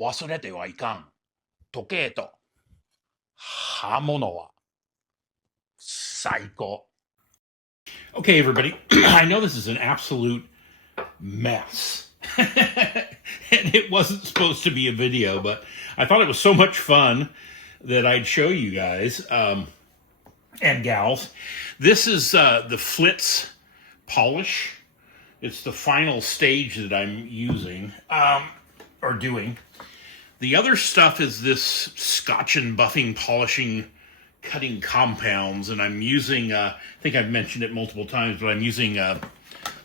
忘れてはいかん。時計と刃物は最高. Okay, everybody. I know this is an absolute mess. And it wasn't supposed to be a video, but I thought it was so much fun that I'd show you guys and gals. This is the Flitz polish. It's the final stage that I'm using or doing. The other stuff is this SCOTTCHEN buffing, polishing, cutting compounds, and I'm using, I think I've mentioned it multiple times, but I'm using,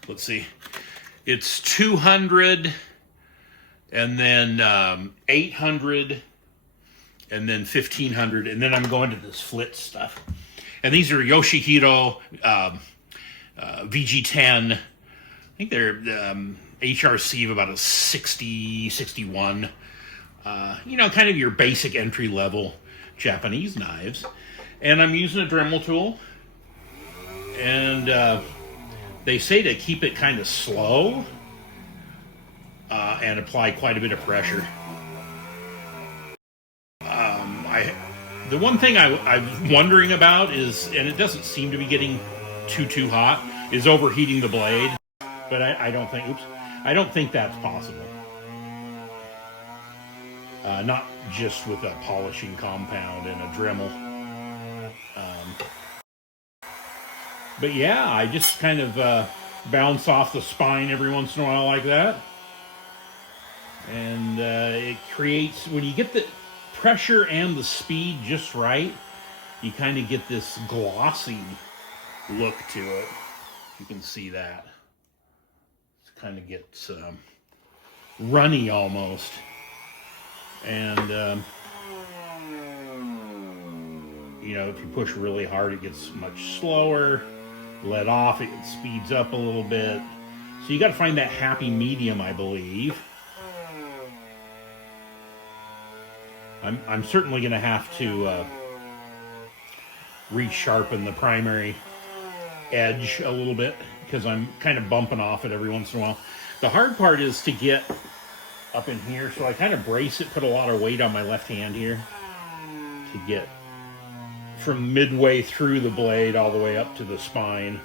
let's see, it's 200, and then 800, and then 1500, and then I'm going to this Flitz stuff. And these are Yoshihiro VG10. I think they're HRC of about a 60, 61. You know, kind of your basic entry-level Japanese knives. And I'm using a Dremel tool. And they say to keep it kind of slow and apply quite a bit of pressure. The one thing I'm wondering about is, and it doesn't seem to be getting too hot, is overheating the blade. But I don't think that's possible. Not just with a polishing compound and a Dremel. But yeah, I just kind of bounce off the spine every once in a while like that. And it creates, when you get the pressure and the speed just right, you kind of get this glossy look to it. You can see that. It kind of gets runny almost. And, you know, if you push really hard, it gets much slower. Let off, it speeds up a little bit. So you got to find that happy medium, I believe. I'm certainly going to have to resharpen the primary edge a little bit, because I'm kind of bumping off it every once in a while. The hard part is to get up in here, so I kind of brace it, put a lot of weight on my left hand here to get from midway through the blade all the way up to the spine.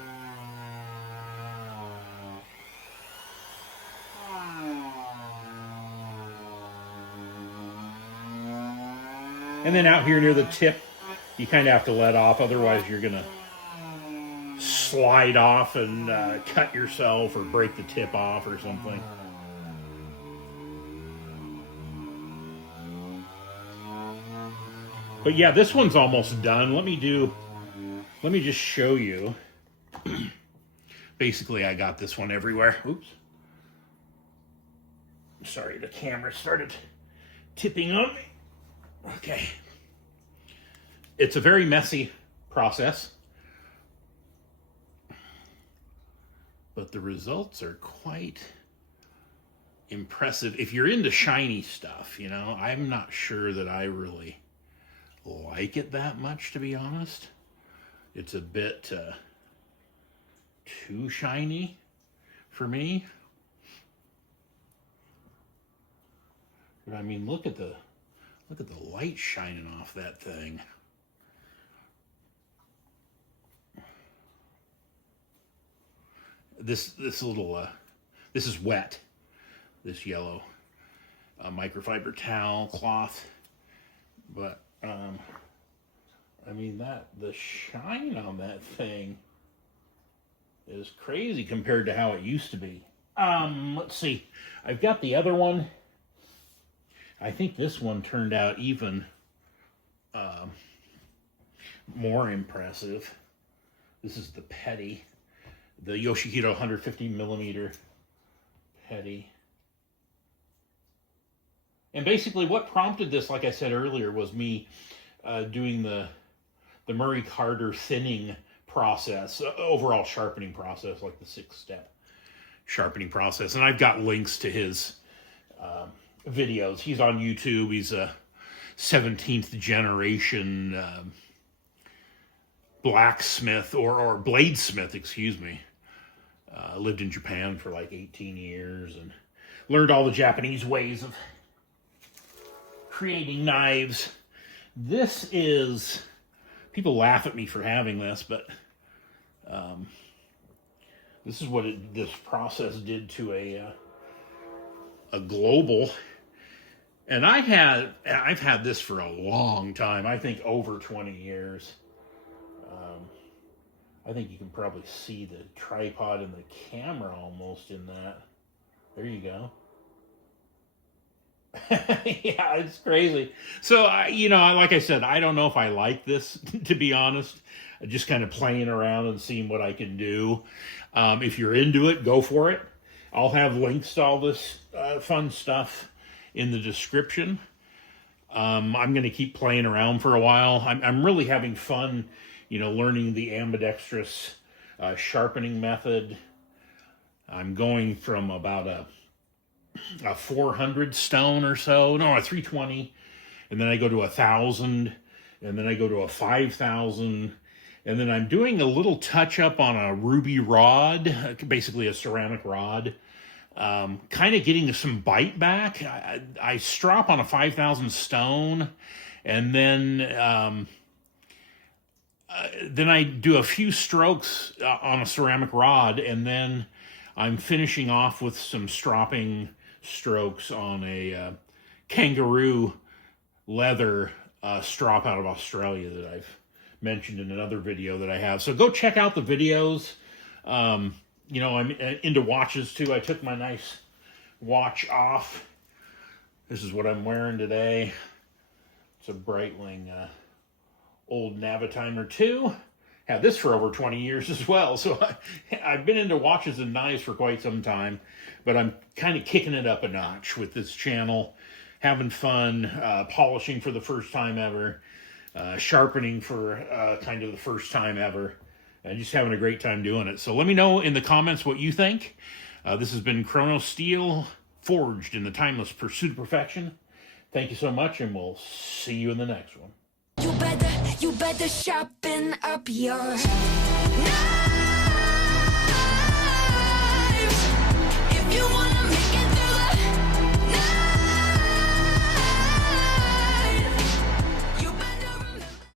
And then out here near the tip, you kind of have to let off, otherwise you're going to slide off and cut yourself or break the tip off or something. But yeah, this one's almost done. Let me just show you. Basically, I got this one everywhere. Oops. Sorry, the camera started tipping on me. Okay. It's a very messy process, but the results are quite impressive. If you're into shiny stuff, you know, I'm not sure that I really like it that much, to be honest. It's a bit too shiny for me. But I mean, look at the light shining off that thing. This little this is wet. This yellow microfiber towel cloth, but I mean, the shine on that thing is crazy compared to how it used to be. Let's see. I've got the other one. I think this one turned out even more impressive. This is the Petty, the Yoshihiro 150 millimeter Petty. And basically what prompted this, like I said earlier, was me doing the Murray Carter thinning process, overall sharpening process, like the 6-step sharpening process. And I've got links to his videos. He's on YouTube. He's a 17th generation blacksmith or bladesmith, excuse me. Lived in Japan for like 18 years and learned all the Japanese ways of creating knives. This is, people laugh at me for having this, but this is what this process did to a global. And I've had this for a long time. I think over 20 years. I think you can probably see the tripod and the camera almost in that. There you go. Yeah, it's crazy. So, like I said, I don't know if I like this, to be honest. Just kind of playing around and seeing what I can do. If you're into it, go for it. I'll have links to all this fun stuff in the description. I'm going to keep playing around for a while. I'm really having fun, learning the ambidextrous sharpening method. I'm going from about a 400 stone or so, no, a 320, and then I go to 1,000, and then I go to a 5,000, and then I'm doing a little touch up on a ruby rod, basically a ceramic rod, kind of getting some bite back. I strop on a 5,000 stone, and then I do a few strokes on a ceramic rod, and then I'm finishing off with some stropping strokes on a kangaroo leather strop out of Australia that I've mentioned in another video that I have. So go check out the videos. I'm into watches too. I took my nice watch off. This is what I'm wearing today. It's a Breitling old Navitimer 2. Had this for over 20 years as well. So I've been into watches and knives for quite some time, but I'm kind of kicking it up a notch with this channel, having fun, polishing for the first time ever, sharpening for kind of the first time ever, and just having a great time doing it. So let me know in the comments what you think. This has been ChronoSteel, forged in the timeless pursuit of perfection. Thank you so much, and we'll see you in the next one. You better sharpen up your knife.